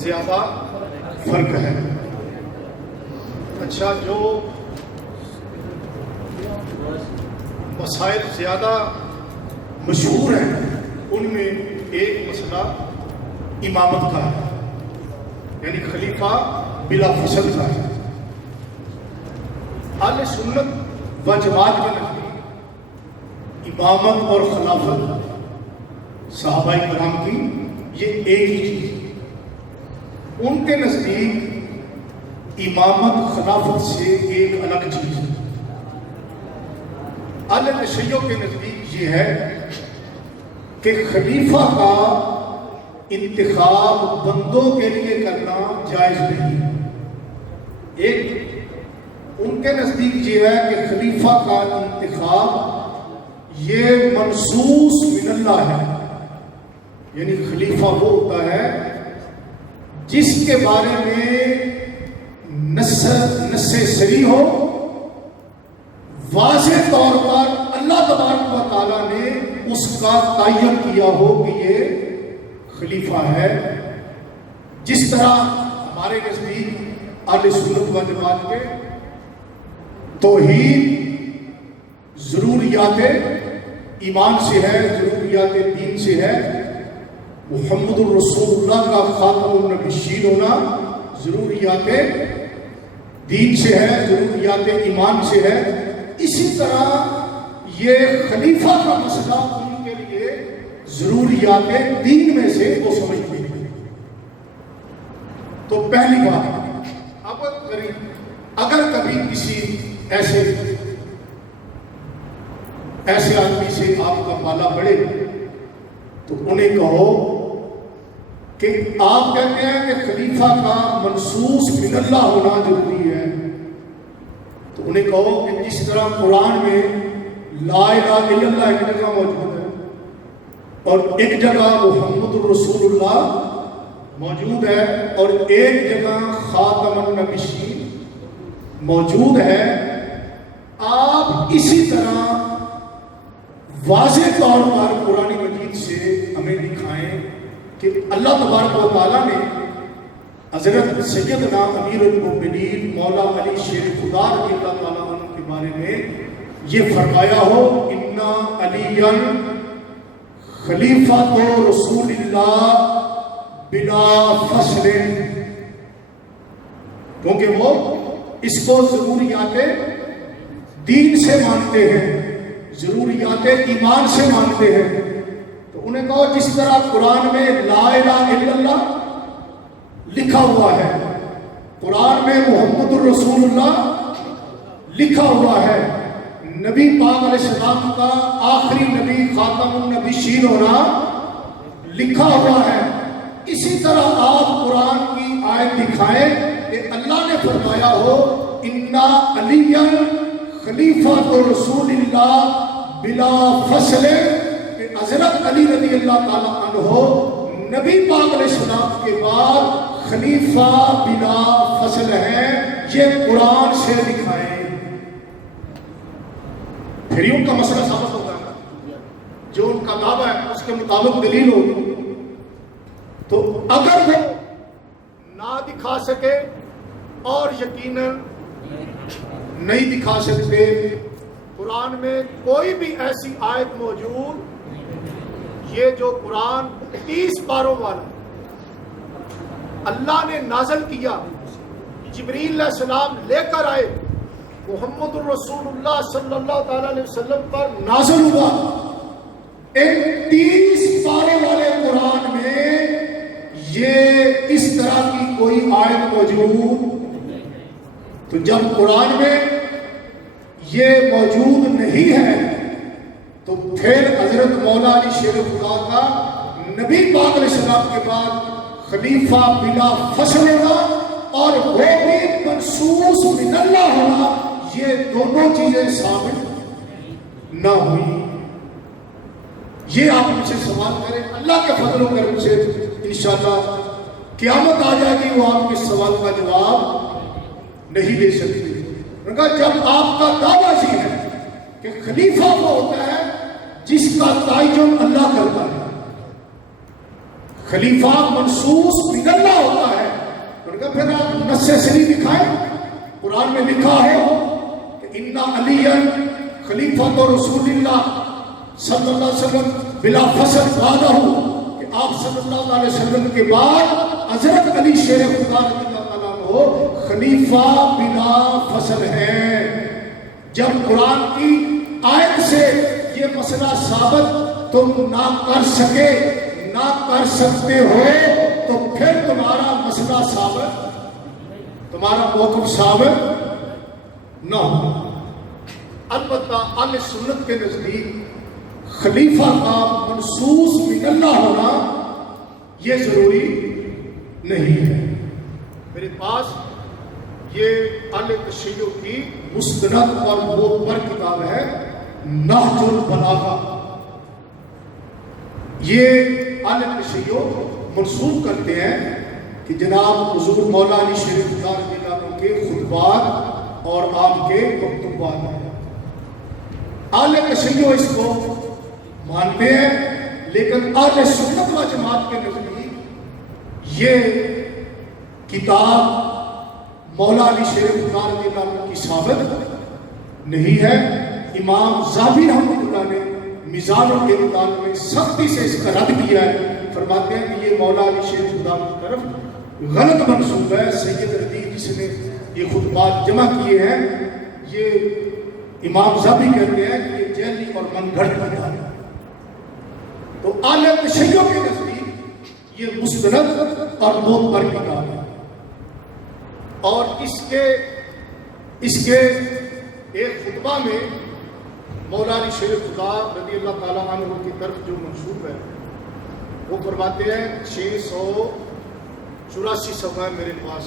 زیادہ فرق ہے۔ اچھا، جو مسائل زیادہ مشہور ہیں ان میں ایک مسئلہ امامت کا ہے، یعنی خلیفہ بلا فصل کا ہے۔ اہل سنت و جماعت کے نزدیک امامت اور خلافت صحابہ کرام کی یہ ایک ہی چیز ہے۔ ان کے نزدیک امامت خلافت سے ایک الگ چیز ہے۔ اہل تشیع کے نزدیک یہ ہے کہ خلیفہ کا انتخاب بندوں کے لیے کرنا جائز نہیں۔ ایک ان کے نزدیک یہ ہے کہ خلیفہ کا انتخاب یہ منصوص من اللہ ہے، یعنی خلیفہ وہ ہوتا ہے جس کے بارے میں نص صریح ہو، واضح طور پر اللہ تبارک و تعالیٰ نے اس کا تعین کیا ہو کہ یہ خلیفہ ہے۔ جس طرح ہمارے نزدیک اہل سنت و جماعت کے توحید ضروریات ایمان سے ہے، ضروریات دین سے ہے، محمد الرسول اللہ کا خاتم النبیین ہونا ضروریات دین سے ہے، ضروریات ایمان سے ہے۔ اسی طرح یہ خلیفہ کا مسئلہ ان کے لیے ضروریات دین میں سے وہ سمجھتے ہیں۔ تو پہلی بات، اگر کبھی کسی ایسے آدمی سے آپ کا پالا پڑے تو انہیں کہو کہ آپ کہتے ہیں کہ خلیفہ کا منصوص من اللہ ہونا ضروری ہے، تو انہیں کہو کہ جس طرح قرآن میں لا الہ الا اللہ ایک جگہ موجود ہے اور ایک جگہ محمد الرسول اللہ موجود ہے اور ایک جگہ خاتم النبیین موجود ہے، آپ اسی طرح واضح طور پر قرآن مجید سے ہمیں دکھائیں کہ اللہ تبارک و تعالیٰ نے حضرت سیدنا امیر المؤمنین مولا علی شیر خدا رضی اللہ تعالیٰ عنہ کے بارے میں یہ فرمایا ہو، انا علی خلیفۃ رسول اللہ بلا فصل، کیونکہ وہ اس کو ضروریات دین سے مانتے ہیں، ضروریات ایمان سے مانتے ہیں۔ تو انہیں کہو جس طرح قرآن میں لا الہ الا اللہ لکھا ہوا ہے، قرآن میں محمد الرسول اللہ لکھا ہوا ہے، نبی پاک علیہ السلام کا آخری نبی خاتم النبیین ہونا لکھا ہوا ہے، اسی طرح آپ قرآن کی آیت دکھائیں کہ اللہ نے فرمایا ہو انا علی خلیفۃ رسول اللہ بلا فصل، کہ حضرت علی رضی اللہ تعالیٰ عنہ نبی پاک علیہ السلام کے بعد خلیفہ بلا فصل ہے، یہ قرآن سے دکھائیں۔ پھر ہی ان کا مسئلہ ثابت ہوگا، جو ان کا دعویٰ ہے اس کے مطابق دلیل ہوگی۔ تو اگر وہ نہ دکھا سکے اور یقیناً نہیں دکھا سکتے، قرآن میں کوئی بھی ایسی آیت موجود، یہ جو قرآن 30 پاروں والا اللہ نے نازل کیا، جبریل علیہ السلام لے کر آئے، محمد الرسول اللہ صلی اللہ تعالیٰ علیہ وسلم پر نازل ہوا، ان 30 پاروں والے قرآن میں یہ اس طرح کی کوئی آیت موجود۔ تو جب قرآن میں یہ موجود نہیں ہے تو پھر حضرت مولا علی شیر خدا کا نبی پاک علیہ السلام کے بعد خلیفہ بلا فصل ہونا اور وہ بھی منصوص من اللہ ہونا، یہ دونوں چیزیں ثابت نہ ہوئی۔ یہ آپ مجھ سے سوال کریں، اللہ کے فضل و کرم سے انشاءاللہ قیامت آ جائے گی، وہ آپ کے سوال کا جواب نہیں دے سکتے۔ جب آپ کا دعویٰ یہ ہے کہ خلیفہ وہ ہوتا ہے جس کا تعین اللہ کرتا ہے، خلیفہ منصوص من اللہ ہوتا ہے، تو پھر آپ نص صریح دکھائیں، قرآن میں لکھا ہو کہ ان علی خلیفۃ رسول اللہ صلی اللہ علیہ وسلم بلا فصل بعدہ، کہ آپ صلی اللہ علیہ وسلم کے بعد حضرت علی شیر خدا رضی اللہ تعالیٰ عنہ خلیفہ بلا فصل ہے۔ جب قرآن کی آیت سے یہ مسئلہ ثابت تم نہ کر سکے، نہ کر سکتے ہو، تو پھر تمہارا مسئلہ ثابت، تمہارا موقف ثابت نہ ہو۔ البتہ اہل سنت کے نزدیک خلیفہ کا منصوص من اللہ ہونا یہ ضروری نہیں ہے۔ میرے پاس یہ اہل تشیع کی مستند اور معتبر کتاب ہے نہج البلاغہ۔ یہ اہل تشیع منسوب کرتے ہیں کہ جناب حضور مولا علی شیر خدا رضی اللہ عنہ کے خطبات اور آپ کے مکتوبات ہیں۔ اہل تشیع اس کو مانتے ہیں، لیکن اہل سنت و جماعت کے نزدیک یہ کتاب مولا علی شیر خدا رضی اللہ عنہ کی ثابت نہیں ہے۔ امام ذہبی رحمۃ اللہ نے میزان الاعتدال میں سختی سے اس کا رد کیا ہے، فرماتے ہیں کہ یہ مولا علی شیر خدا کی طرف غلط منسوب ہے۔ سید رضی جس نے یہ خطبات جمع کیے ہیں، یہ امام ذہبی کہتے ہیں کہ یہ جعلی اور من گھڑت بنا ہے۔ تو اہل تشیع کے نزدیک یہ مستند اور معتبر کتاب ہے، اور اس کے ایک خطبہ میں مولا علی شیر خدا رضی اللہ تعالیٰ عنہ کی طرف جو منسوب ہے وہ فرماتے ہیں 684 صفحہ ہے میرے پاس،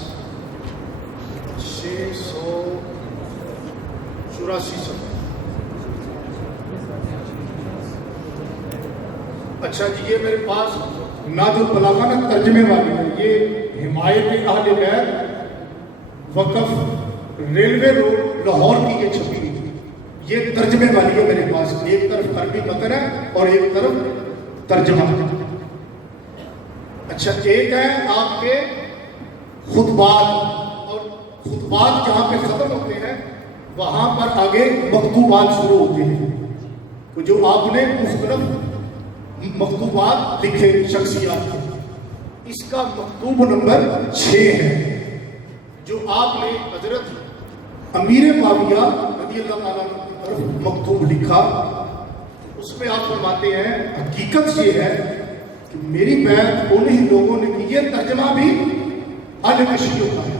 684 صفحہ۔ اچھا جی، یہ میرے پاس نہج البلاغہ میں ترجمے والی ہے، یہ حمایت اہل بیت وقف ریلوے روڈ لاہور کی یہ چھپی ہوئی، یہ ترجمے والی ہے میرے پاس، ایک طرف عربی متن ہے اور ایک طرف ترجمہ۔ اچھا، ایک ہے آپ کے خطبات، اور خطبات جہاں پہ ختم ہوتے ہیں وہاں پر آگے مکتوبات شروع ہوتے ہیں، تو جو آپ نے مختلف مکتوبات لکھے شخصیات، اس کا مکتوب نمبر 6 ہے، جو آپ نے حضرت امیر معاویہ رضی اللہ تعالیٰ عنہ کی طرف مکتوب لکھا۔ اس میں آپ فرماتے ہیں حقیقت یہ ہے کہ میری بیعت انہیں لوگوں نے کی، یہ ترجمہ بھی اہل تشیع کا ہے،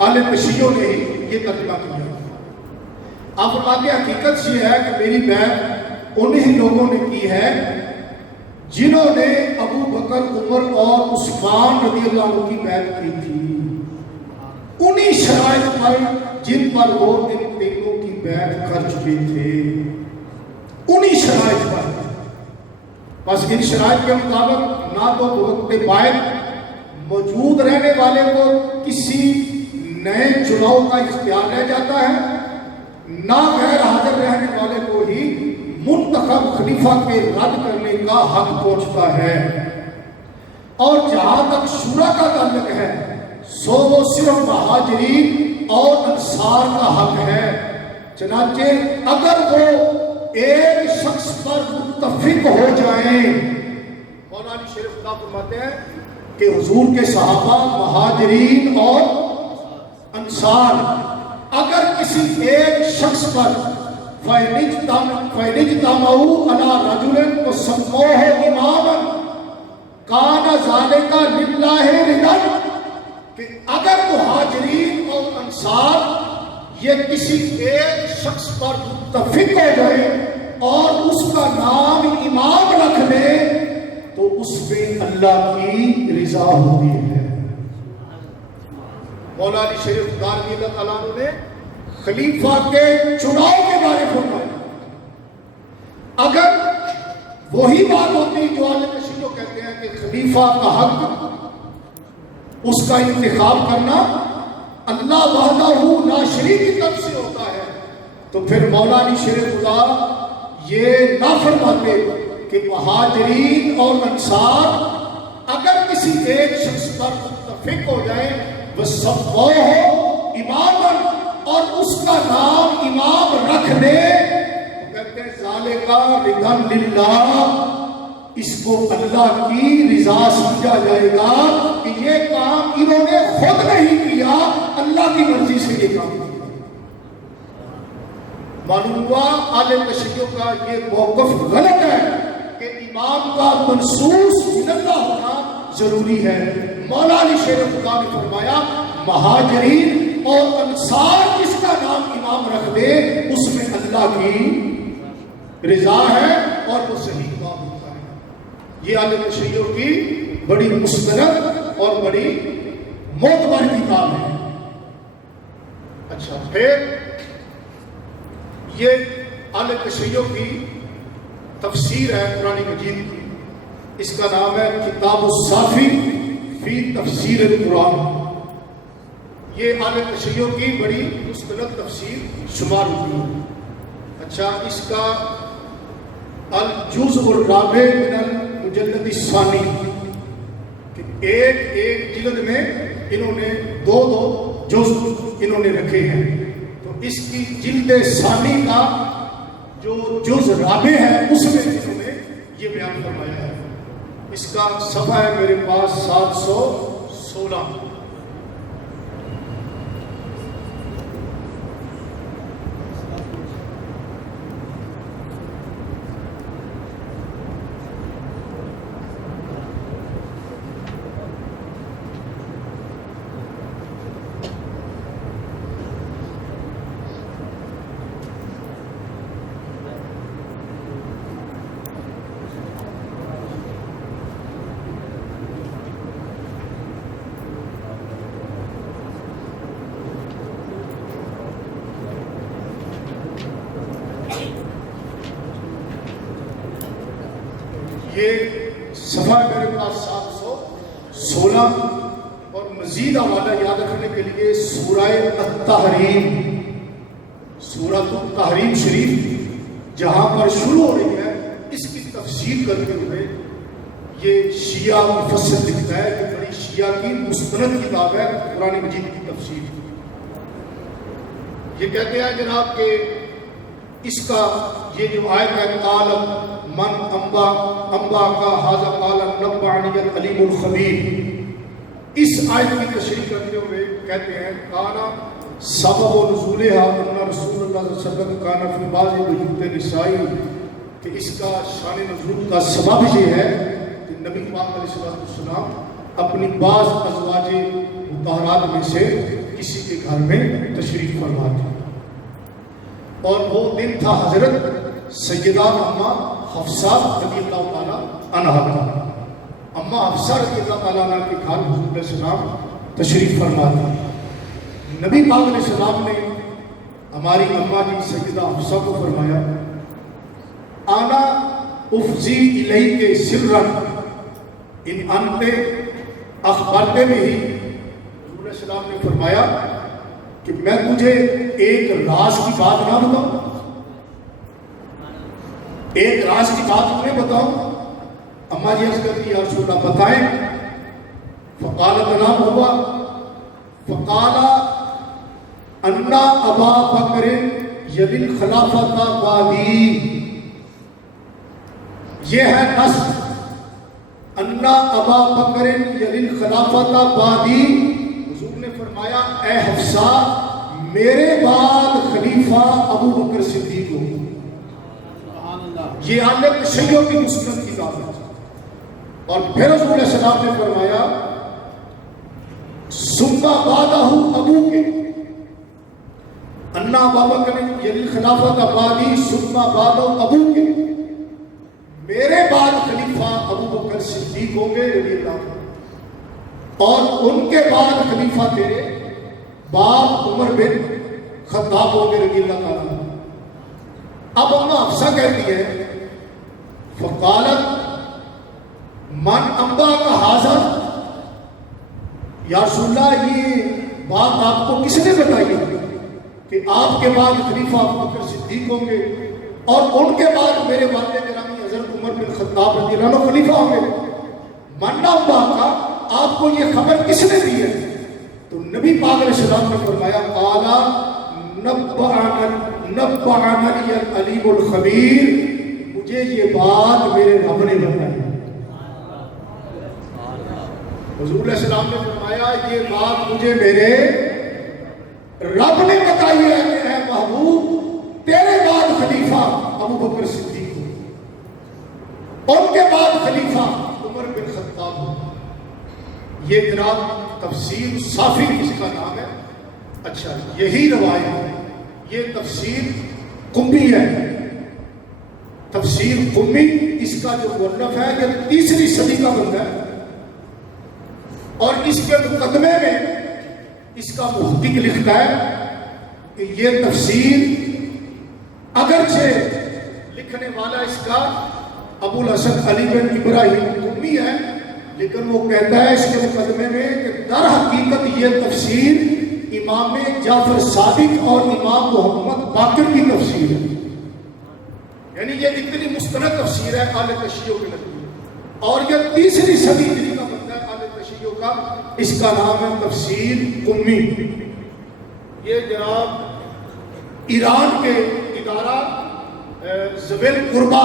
اہل تشیع نے ہی یہ ترجمہ کیا۔ آپ فرماتے ہیں حقیقت یہ ہے کہ میری بیعت انہیں لوگوں نے کی ہے جنہوں نے ابو بکر، عمر اور عثمان رضی اللہ عنہ کی بیعت کی تھی، انہی شرائط پر جن پر وہ ان تینوں کی بیعت کر چکے تھے، انہی شرائط پر۔ بس ان شرائط کے مطابق نہ تو وقت بعد موجود رہنے والے کو کسی نئے چناؤ کا اختیار رہ جاتا ہے، نہ غیر حاضر رہنے والے کو ہی منتخب خلیفہ کے رد کرنے کا حق پہنچتا ہے، اور جہاں تک شورا کا تعلق ہے سو وہ صرف مہاجرین اور انصار کا حق ہے۔ چنانچہ اگر وہ ایک شخص پر متفق ہو جائیں، مولا علی شیر خدا فرماتے ہیں کہ حضور کے صحابہ، مہاجرین اور انصار اگر کسی ایک شخص پر فَإِنِ اجْتَمَعُوا عَلَىٰ رَجُلٍ وَسَمُّوهُ إِمَامًا كَانَ ذَلِكَ لِلَّهِ رِضًا، کہ اگر مہاجرین اور انصار یہ کسی ایک شخص پر متفق ہو جائے اور اس کا نام امام رکھ لے تو اس میں اللہ کی رضا ہوتی ہے۔ مولا علی شیر خدا رضی اللہ تعالیٰ عنہ نے خلیفہ کے چناؤ کے بارے فرمایا۔ اگر وہی بات ہوتی جو اہل تشیع کہتے ہیں کہ خلیفہ کا حق اس کا انتخاب کرنا اللہ وحدہ لا شریک کی طرف سے ہوتا ہے، تو پھر مولا علی شیر خدا یہ نہ فرماتے کہ مہاجرین اور انصار پر متفق ہو جائیں وَسَمَّوْهُ إِمَامًا، اور اس کا نام امام رکھ دے تو کہتے ہیں ذَلِكَ رِضًا لِلَّهِ، اس کو اللہ کی رضا سمجھا جائے گا کہ یہ کام انہوں نے خود نہیں کیا، اللہ کی مرضی سے یہ کام کیا۔ معلوم ہوا اہل تشیع کا یہ موقف غلط ہے کہ امام کا منصوص من اللہ ہونا ضروری ہے۔ مولا علی شیر خدا نے فرمایا مہاجرین اور انصار جس کا نام امام رکھ دے اس میں اللہ کی رضا ہے اور وہ صحیح کام ہوتا ہے۔ یہ اہل تشیع کی بڑی مستند اور بڑی معتبر کتاب ہے۔ اچھا، پھر یہ اہل تشیع کی تفسیر ہے قرآن مجید کی، اس کا نام ہے کتاب الصافی فی تفسیر القرآن۔ یہ اہل تشیع کی بڑی مستند تفسیر شمار ہوتی ہے۔ اچھا، اس کا الجزء الرابع من المجلد الثانی، کہ ایک جلد میں انہوں نے دو جزء انہوں نے رکھے ہیں، تو اس کی جلد ثانی کا جو جزء رابع ہے اس میں انہوں نے یہ بیان فرمایا ہے۔ اس کا صفحہ ہے میرے پاس 716۔ یہ صفحہ میرے پاس 716، اور مزید حوالہ یاد رکھنے کے لیے سورہ التحریم، سورۃ التحریم شریف جہاں پر شروع ہو رہی ہے اس کی تفسیر کرتے ہوئے یہ شیعہ مفسر لکھتا ہے کہ بڑی شیعہ کی مستند کتاب ہے قرآن مجید کی تفسیر۔ یہ کہتے ہیں جناب کہ اس کا یہ جو آیت ہے قال من انبا کا ھذا قال نبعنی العلیم الخبیر، اس آیت کی تشریح کرتے ہوئے کہتے ہیں کانا سبب نزولها ان رسول اللہ صلی اللہ علیہ وسلم کانا فی بعض بیوت النساء، کہ اس کا شان نزول کا سبب یہ ہے کہ نبی پاک علیہ السلام اپنی بعض ازواج مطہرات میں سے کسی کے گھر میں تشریف فرما تھے، اور وہ دن تھا حضرت سیدہ اما حفصہ رضی اللہ تعالیٰ عنہا کا۔ اما حفصہ رضی اللہ تعالیٰ عنہ کے گھر حضور علیہ السلام تشریف فرما تھے۔ نبی پاک علیہ السلام نے ہماری اما جی سیدہ حفصہ کو فرمایا آنا افزی الیک سرا ان انت اخبرتے میں ہی، حضور علیہ السلام نے فرمایا کہ میں تجھے ایک راز کی بات نہ بتاؤں، ایک راز کی بات تمہیں بتاؤں؟ اما جی عرض کرتی یا رسول اللہ بتائیں۔ فقال جناب ہوا فقال انا ابا بکر یلی الخلافۃ بعدی، یہ ہے نصب انا ابا بکر یلی الخلافۃ بعدی۔ حضور نے فرمایا اے حفصہ میرے بعد خلیفہ ابو بکر صدیق ہو۔ یہ اہل تشیع کی مستند کتاب ہے۔ اور پھر حضور علیہ السلام نے فرمایا ثم بعدہ ابو کے انا ابا بکر یلی الخلافۃ بعدی ثم بعدہ ابو کے، میرے بعد خلیفہ ابو بکر صدیق ہوں گے رضی اللہ عنہ، اور ان کے بعد خلیفہ تیرے باپ عمر بن خطاب ہوں گے رضی اللہ تعالیٰ۔ اب اما حفصہ کہتی ہے فقالت من انبا کا حاضر، یا رسول اللہ یہ بات آپ کو کس نے بتائی کہ آپ کے بعد خلیفہ ابو بکر صدیق ہوں گے اور ان کے بعد میرے والد گرامی حضرت عمر بن خطاب رضی اللہ عنہ خلیفہ ہوں گے؟ من انبا کا، آپ کو یہ خبر کس نے دی ہے؟ تو نبی پاک علیہ السلام نے فرمایا قالا نبعنی العلیم الخبیر، مجھے یہ بات میرے رب نے بتائی۔ حضور علیہ السلام نے فرمایا یہ بات مجھے میرے رب نے بتائی ہے کہ اے محبوب تیرے بعد خلیفہ ابو بکر صدیق ہو، ان کے بعد خلیفہ عمر بن خطاب ہو۔ یہ جناب تفسیر صافی اس کا نام ہے۔ اچھا یہی روایت ہے، یہ تفسیر قمی ہے، تفسیر قمی اس کا جو مؤلف ہے یہ 3ری صدی کا بندہ ہے، اور اس کے مقدمے میں اس کا محقق لکھتا ہے کہ یہ تفسیر اگرچہ لکھنے والا اس کا ابو الحسن علی بن ابراہیم قمی ہے، لیکن وہ کہتا ہے اس کے مقدمے میں کہ در حقیقت یہ تفسیر امام جعفر صادق اور امام محمد باقر کی تفسیر ہے، یعنی یہ اتنی مستند تفسیر ہے اہل تشیع کے نزدیک، اور یہ 3ری صدی ہجری کا بندہ ہے اہل تشیع کا، اس کا نام ہے تفسیر قمی۔ یہ جناب ایران کے ادارہ ذویل قربا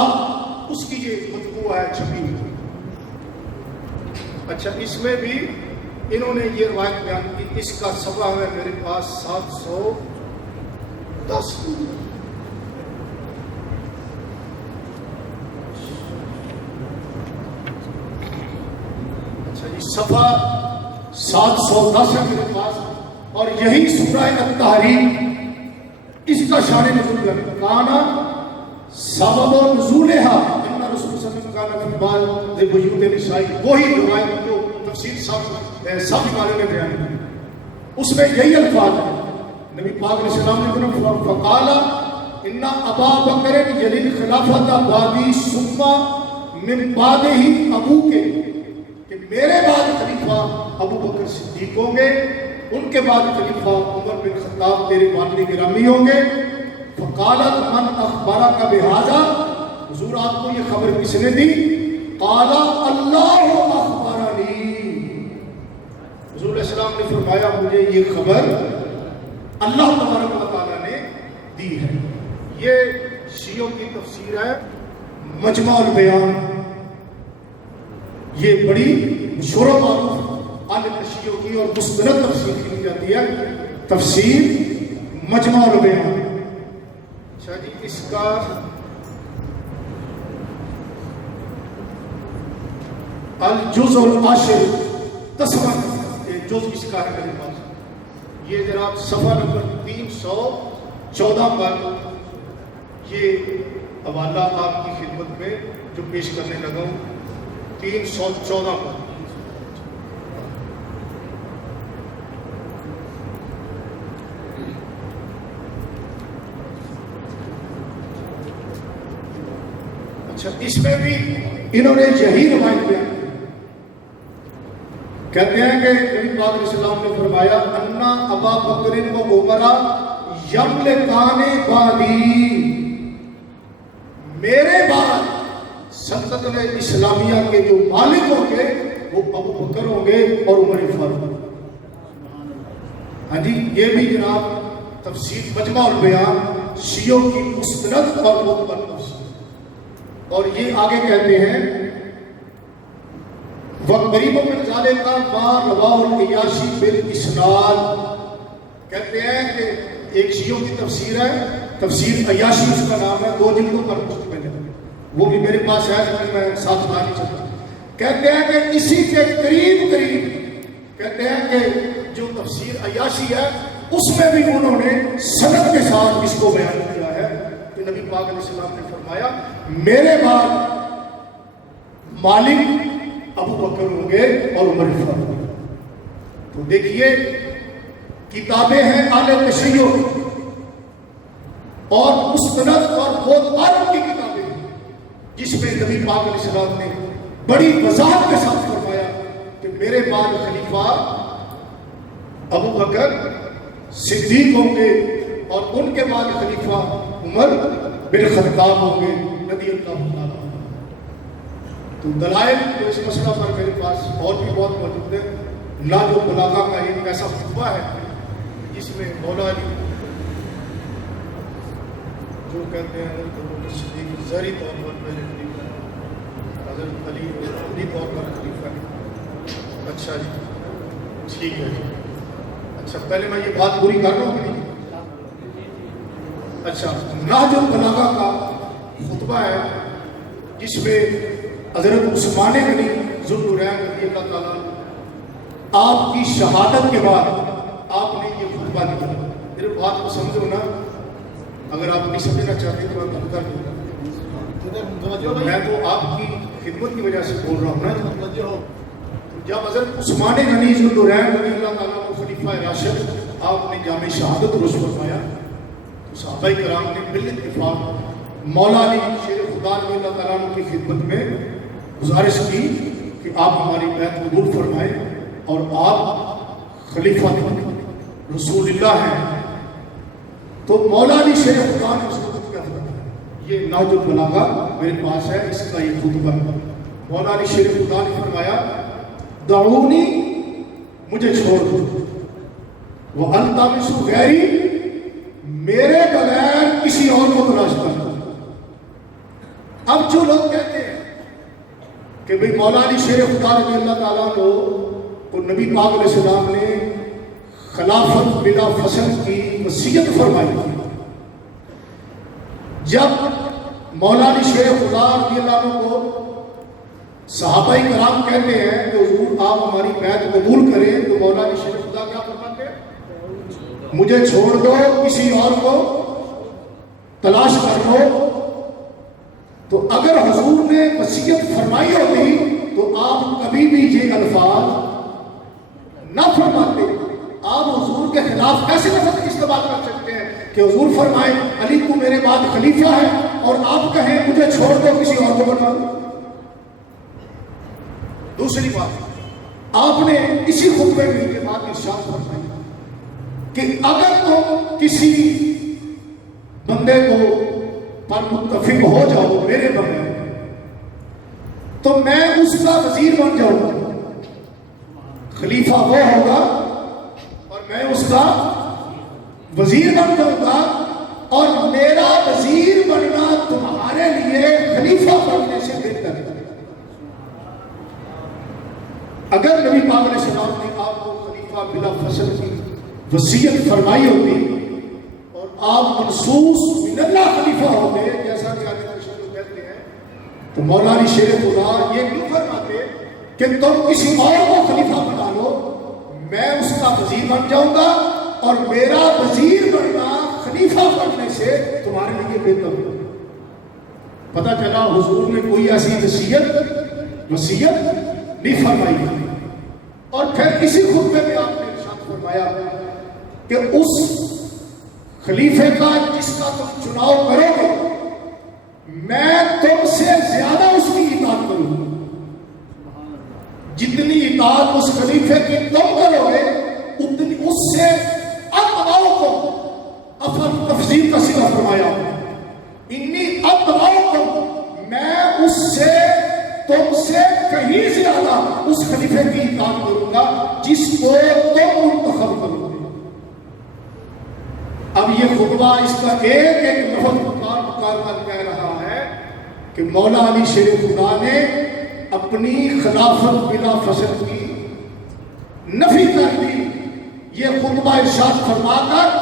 اس کی یہ مطبوع ہے چھپی ہوئی۔ اچھا اس میں بھی انہوں نے یہ روایت بیان کی، اس کا صفحہ ہے میرے پاس 710۔ اچھا یہ صفحہ 710 ہے میرے پاس، اور یہی سورہ التحریم اس کا شان نزول ہے۔ کانا سبب نزولہا ان رسول صلی اللہ علیہ وسلم فی بیوت نساء، وہی روایت جو تفسیر صاحب والے نے بیان کی، اس میں یہی الفاظ ہیں۔ نبی پاک علیہ السلام نے فرمایا فقال ان ابا بکر یلی خلافت بعدی ثم من بعدہ ابو کے، کہ میرے بعد خلیفہ ابو بکر صدیق ہوں گے، ان کے بعد خلیفہ عمر بن خطاب تیرے والد گرامی ہوں گے۔ فقالت من اخبرک بہذا، حضور آپ کو یہ خبر کس نے دی؟ قال اللہ اخبرنی، حضور علیہ السلام نے فرمایا مجھے یہ خبر اللہ تبارک و تعالیٰ نے دی ہے۔ یہ شیعوں کی تفسیر ہے مجمع البیان، یہ بڑی مشہور و معروف اہل تشیع کی اور مستند تفسیر کی جاتی ہے، تفسیر مجمع البیان۔ اچھا جی اس کا الجزء العاشر 10واں جز اس کا ہے میرے پاس، یہ جناب صفحہ نمبر 314 پر یہ حوالہ آپ کی خدمت میں جو پیش کرنے لگا ہوں، 314 پر۔ اچھا اس میں بھی انہوں نے یہی روایت بیان کی، کہتے ہیں کہ نبی پاک علیہ السلام نے فرمایا انا ابا بکر و عمر یملکان بعدی، میرے بعد سلطنت اسلامیہ کے جو مالک ہوں گے وہ ابو بکر ہوں گے اور عمر فاروق۔ ہاں جی یہ بھی جناب تفسیر مجمع البیان شیعوں کی مستند اور معتبر تفسیر۔ اور یہ آگے کہتے ہیں وقریب من ذالک ما رواہ العیاشی بالاسناد، کہتے ہیں کہ ایک شیعوں کی تفسیر ہے، تفسیر عیاشی اس کا نام ہے، 2 جلدوں پر مشتمل ہے، وہ بھی میرے پاس ہے لیکن میں ساتھ بتا نہیں سکتا۔ کہتے ہیں کہ اسی کے قریب کہتے ہیں کہ جو تفسیر عیاشی ہے اس میں بھی انہوں نے سند کے ساتھ اس کو بیان کیا ہے کہ نبی پاک علیہ السلام نے فرمایا میرے بعد مالک ابو بکر ہوں گے اور عمر فاروق۔ تو دیکھیے کتابیں ہیں اہل تشیع اور مستند اور معتبر کی کتابیں ہیں، جس میں نبی پاک علیہ السلام نے بڑی وضاحت کے ساتھ فرمایا کہ میرے بعد خلیفہ ابو بکر صدیق ہوں گے اور ان کے بعد خلیفہ عمر بن خطاب ہوں گے رضی اللہ عنہ۔ تو دلائل تو اس مسئلہ پر میرے پاس اور بھی بہت موجود ہے. لاج و بلاغہ کا ایک ایسا خطبہ ہے جس میں مولا علی جو کہتے ہیں حضرت صدیق ظاہری طور پر پہلے خلیفہ ہے، حضرت علی عملی طور پر خلیفہ ہے. اچھا جی ٹھیک ہے جی. اچھا پہلے میں یہ بات پوری کر رہا ہوں کہ نہیں؟ اچھا نہج البلاغہ کا خطبہ ہے جس میں حضرت عثمان غنی ذوالنورین رضی اللہ تعالیٰ آپ کی شہادت کے بعد آپ نے یہ خطبہ دیا. میرے بات کو سمجھو نا، اگر آپ نہیں سمجھنا چاہتے تو میں بند کر دوں گا. میں تو آپ کی خدمت کی وجہ سے بول رہا ہوں نا. جب حضرت عثمان غنی ذوالنورین رضی اللہ تعالیٰ کو خلیفہ راشد آپ نے جامع شہادت روز فرمایا تو صحابہ کرام نے بالاتفاق مولا علی شیر خدا رضی اللہ تعالیٰ عنہ کی خدمت میں گزارش کی کہ آپ ہماری بیعت قبول فرمائیں اور آپ خلیفہ رسول اللہ ہیں. تو مولا علی شیر خدا نے اس وقت کیا فرمایا؟ یہ نہج البلاغہ میرے پاس ہے، اس کا یہ خطبہ. مولا علی شیر خدا نے فرمایا دعونی مجھے چھوڑ دو، وَأَلْتَمِسُ غَيْرِي میرے بغیر کسی اور کو تلاش کر دو. اب جو لوگ کہتے ہیں کہ بھئی مولا علی شیر خدا رضی اللہ تعالیٰ کو نبی پاک علیہ السلام نے خلافت بلا فصل کی وصیت فرمائی تھی. جب مولا علی شیر خدا رضی اللہ عنہ کو صحابہ کرام کہتے ہیں کہ حضور آپ ہماری بیعت قبول کریں تو مولا علی شیر خدا کیا فرماتے ہیں؟ مجھے چھوڑ دو، کسی اور کو تلاش کر لو. تو اگر حضور نے وصیت فرمائی ہوتی تو آپ کبھی بھی یہ الفاظ نہ فرماتے. آپ حضور کے خلاف کیسے لفظ استعمال کر سکتے ہیں کہ حضور فرمائے علی تو میرے بعد خلیفہ ہے اور آپ کہیں مجھے چھوڑ دو کسی اور کو بنا دو. دوسری بات آپ نے اسی خطبے میں کے بعد ارشاد فرمایا کہ اگر تم کسی بندے کو پر متفق ہو جاؤ میرے بغیر تو میں اس کا وزیر بن جاؤں گا. خلیفہ وہ ہوگا اور میں اس کا وزیر بن جاؤں گا، اور میرا وزیر بننا تمہارے لیے خلیفہ بننے سے بہتر ہے. اگر نبی پاک علیہ السلام نے آپ کو خلیفہ بلا فصل کی وصیت فرمائی ہوتی اور آپ منصوص من اللہ خلیفہ ہوتے جیسا کہ آج کہتے ہیں، تو مولا علی شیر خدا یہ کیوں فرماتے کہ تم کسی اور کو خلیفہ بنا لو، میں اس کا وزیر بن جاؤں گا اور میرا وزیر بننا خلیفہ بننے سے تمہارے لیے بہتر ہے. پتہ چلا حضور نے کوئی ایسی وصیت نہیں فرمائی. اور پھر اسی خطبے میں آپ نے ارشاد فرمایا کہ اس خلیفے کا جس کا تم چناؤ کرو گے میں تم سے زیادہ اس کی اطاعت کروں گا. جتنی اطاعت اس خلیفے کی تم کرو گے اتنی اس سے اتبعکم تفسیر کا صیغہ فرمایا انی اتبعکم میں اس سے تم سے کہیں زیادہ اس خلیفے کی اطاعت کروں گا جس کو تم منتخب کرو گے. اب یہ خطبہ اس کا ایک لفظ پکار کر کہہ رہا ہے کہ مولا علی شیر خدا نے اپنی خلافت بلا فصل کی نفی کر دی. یہ خطبہ ارشاد فرما کر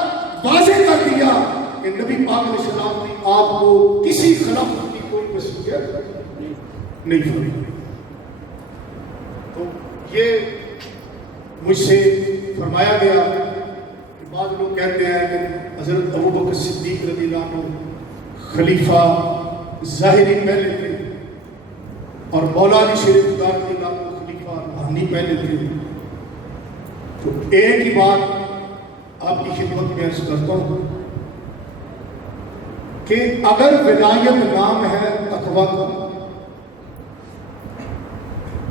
واضح کر دیا کہ نبی پاک علیہ السلام نے آپ کو کسی خلافت کی کوئی وصیت نہیں فرمائی. تو یہ مجھ سے فرمایا گیا کہ بعض لوگ کہتے ہیں کہ حضرت ابوبکر صدیق رضی اللہ عنہ خلیفہ ظاہری پہلے تھے اور مولا علی شیر خدا رضی اللہ عنہ خلیفہ روحانی پہلے تھے. تو ایک ہی بات آپ کی خدمت میں عرض کرتا ہوں کہ اگر ولایت نام ہے تقویٰ کا،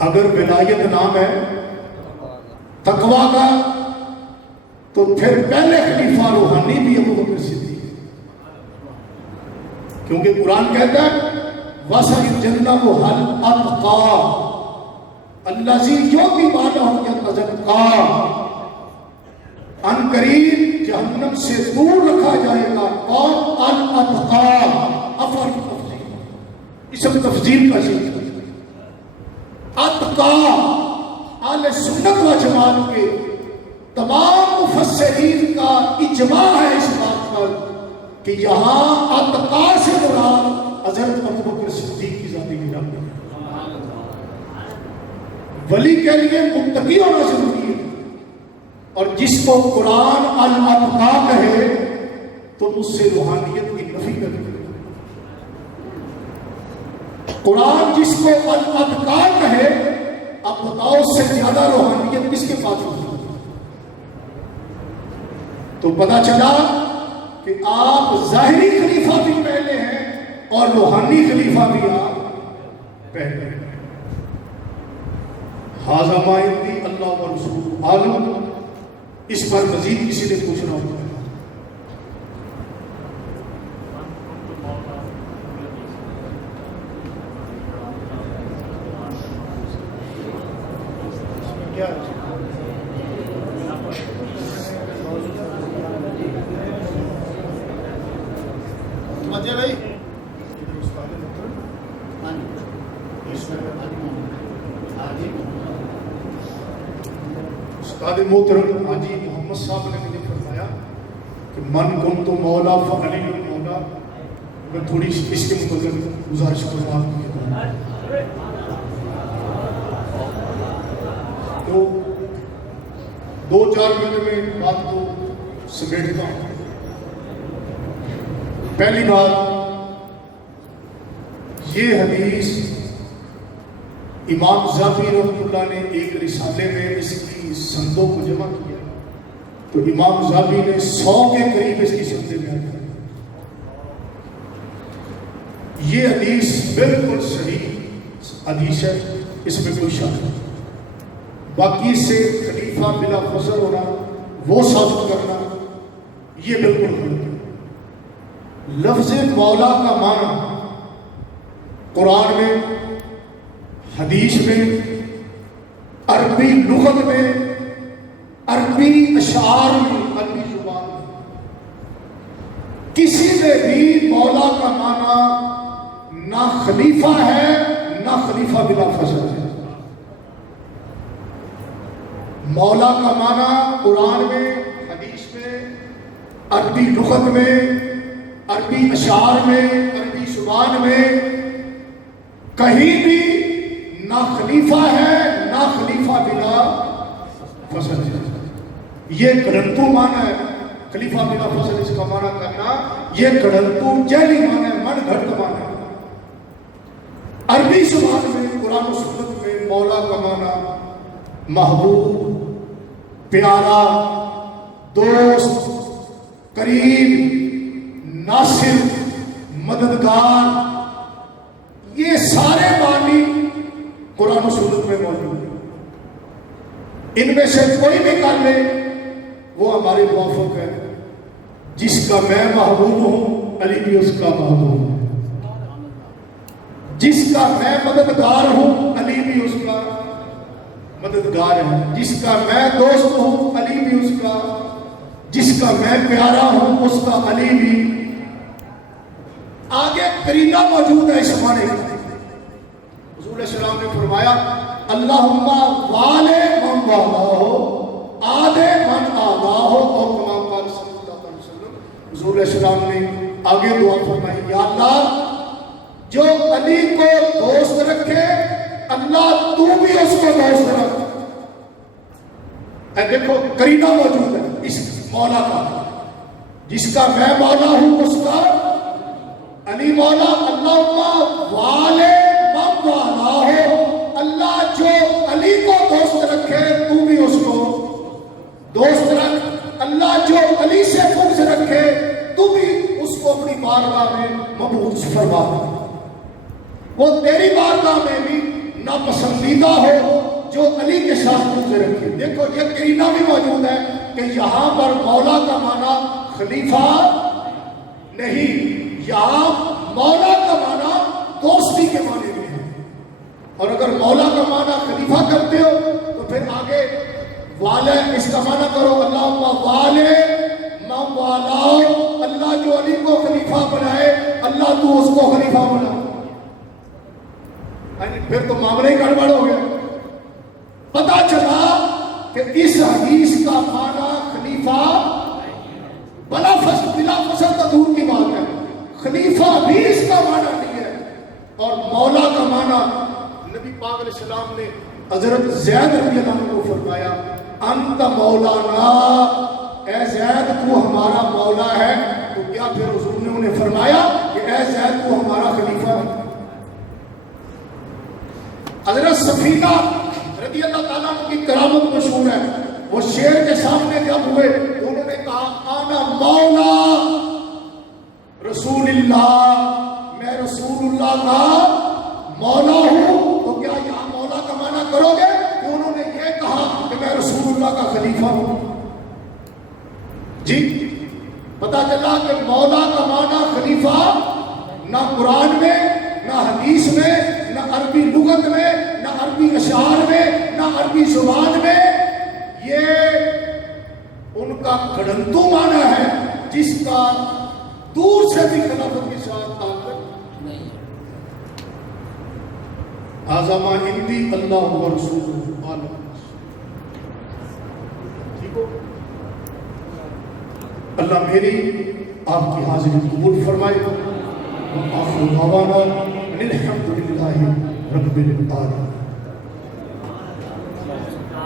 اگر ولایت نام ہے تقویٰ کا تو پھر پہلے خلیفہ روحانی بھی ابوبکر صدیق، کیونکہ قرآن کہتا ہے وَسَيُجَنَّبُهَا الْأَتْقَى الَّذِي يُؤْتِي مَالَهُ يَتَزَكَّى ان قریب جہنم سے دور رکھا جائے گا کون؟ الاتقا. افعل تفضیل، اسم تفضیل کا ذکر. اتقا اہل سنت و جماعت کے تمام مفسرین کا اجماع ہے اس بات پر کہ یہاں اتقا سے مراد حضرت ابوبکر صدیق کی ذاتی نجات ہے. ولی کے لیے متقی ہونا ضروری ہے، اور جس کو قرآن الاتقا کہے تو اس سے روحانیت کی نفی کر دے. قرآن جس کو الاتقا کہے، اب بتاؤ اس سے زیادہ روحانیت کس کے پاس ہوگی؟ تو پتا چلا کہ آپ ظاہری خلیفہ بھی پہلے ہیں اور روحانی خلیفہ بھی آپ پہلے ہیں. ھذا ما عندی اللہ و رسول عالم. اس پر مزید کسی نے پوچھنا ہوگا؟ کیا سمجھے بھائی؟ استاد محترم حاجی محمد صاحب نے مجھے فرمایا کہ من کن تو مولا فعلی مولا. میں تھوڑی اس کے متعلق گزارش کروں آپ کی. تو 2-4 منٹ میں بات کو سمیٹتا ہوں. پہلی بات، یہ حدیث امام ذہبی رحمۃ اللہ نے ایک رسالے میں اس کی سندوں کو جمع کیا، تو امام ذہبی نے 100 کے قریب اس کی سندیں بیان کی. یہ حدیث بالکل صحیح حدیث ہے، اس میں کوئی شک نہیں. باقی سے خلیفہ بلا فضل ہونا، وہ ثابت کرنا، یہ بالکل غلط ہے. لفظ مولا کا معنی قرآن میں، حدیث میں، عربی لغت میں، عربی اشعار میں، عربی زبان میں کسی میں بھی مولا کا معنی نہ خلیفہ ہے نہ خلیفہ بلا فضل ہے. مولا کا معنی قرآن میں، حدیث میں، عربی لغت میں، عربی اشعار میں، عربی زبان میں کہیں بھی نہ خلیفہ ہے نہ خلیفہ بلا فضل ہے. یہ گڑنتو معنی ہے خلیفہ بلا فضل، اس کا معنی کرنا یہ گڑنتو جعلی معنی ہے، من گھڑت معنی ہے. عربی زبان میں، قرآن و سنت میں مولا کا معنی محبوب، پیارا، دوست، قریب، ناصر، مددگار، یہ سارے معنی قرآن و سنت میں موجود ہیں. ان میں سے کوئی بھی کر لے وہ ہمارے موافق ہے. جس کا میں محبوب ہوں علی بھی اس کا محبوب ہے، جس کا میں مددگار ہوں علی بھی اس کا مددگار ہے، جس کا میں دوست ہوں علی بھی اس کا، جس کا میں پیارا ہوں اس کا علی بھی. آگے قرینہ موجود ہے اس معنی کا. حضور علیہ السلام نے فرمایا اللہم والے من والہ آدھے من آدھا ہو، اور کما قال صلی اللہ علیہ وسلم. حضور علیہ السلام نے آگے دعا فرمائی، یا اللہ جو علی کو دوست رکھے اللہ تو بھی اس کو دوست رکھ. اے دیکھو قرینہ موجود ہے اس مولا کا. جس کا میں مولا ہوں اس کا علی مولا. اللہم والے من والہ ہو، اللہ جو علی کو دوست رکھے تو بھی اس کو دوست رکھ. اللہ جو علی سے بغض رکھے تو بھی اس کو اپنی بارگاہ میں مبغوض فرما. وہ تیری بارگاہ میں بھی ناپسندیدہ ہو جو علی کے ساتھ بغض رکھے. دیکھو یہ قرینہ بھی موجود ہے کہ یہاں پر مولا کا معنی خلیفہ نہیں، یہاں مولا کا معنی دوستی کے معنی میں ہے. اور اگر مولا کا معنی خلیفہ کرتے ہو تو پھر آگے والے اس کا معنی کرو اللہم والے من والا، اللہ جو علی کو خلیفہ بنائے اللہ تو اس کو خلیفہ بنا. یعنی پھر تو معاملہ ہی گڑبڑ ہو گیا. پتا چلا کہ اس حدیث کا معنی خلیفہ بلا فصل کا دور کی بات ہے، خلیفہ بھی اس کا معنی نہیں ہے. اور مولا کا معنی نبی پاک علیہ السلام نے حضرت زید رضی اللہ عنہ کو فرمایا انت مولانا، اے زید تو ہمارا مولا ہے. تو کیا پھر حضور نے انہیں فرمایا کہ اے زید تو ہمارا خلیفہ ہے؟ حضرت سفینہ رضی اللہ تعالیٰ عنہ کی کرامت مشہور ہے. وہ شیر کے سامنے جب ہوئے تو انہوں نے کہا آنا مولا رسول اللہ، میں رسول اللہ کا مولا ہوں. تو کیا یہاں مولا کا معنی کرو گے کہ انہوں نے یہ کہا کہ میں رسول اللہ کا خلیفہ ہوں؟ جی پتا چلا کہ مولا کا معنی خلیفہ نہ قرآن میں نہ حدیث میں نہ عربی لغت میں نہ عربی اشعار میں نہ عربی زبان میں، یہ ان کا گھڑنتو معنی ہے جس کا دور سے بھی خلافت کے ساتھ تعلق نہیں. آزما ہندی اللہ و رسول عالم. ٹھیک ہو؟ اللہ میری آپ کی حاضری قبول فرمائے. آخر دعوانا الحمدللہ رب العالمین.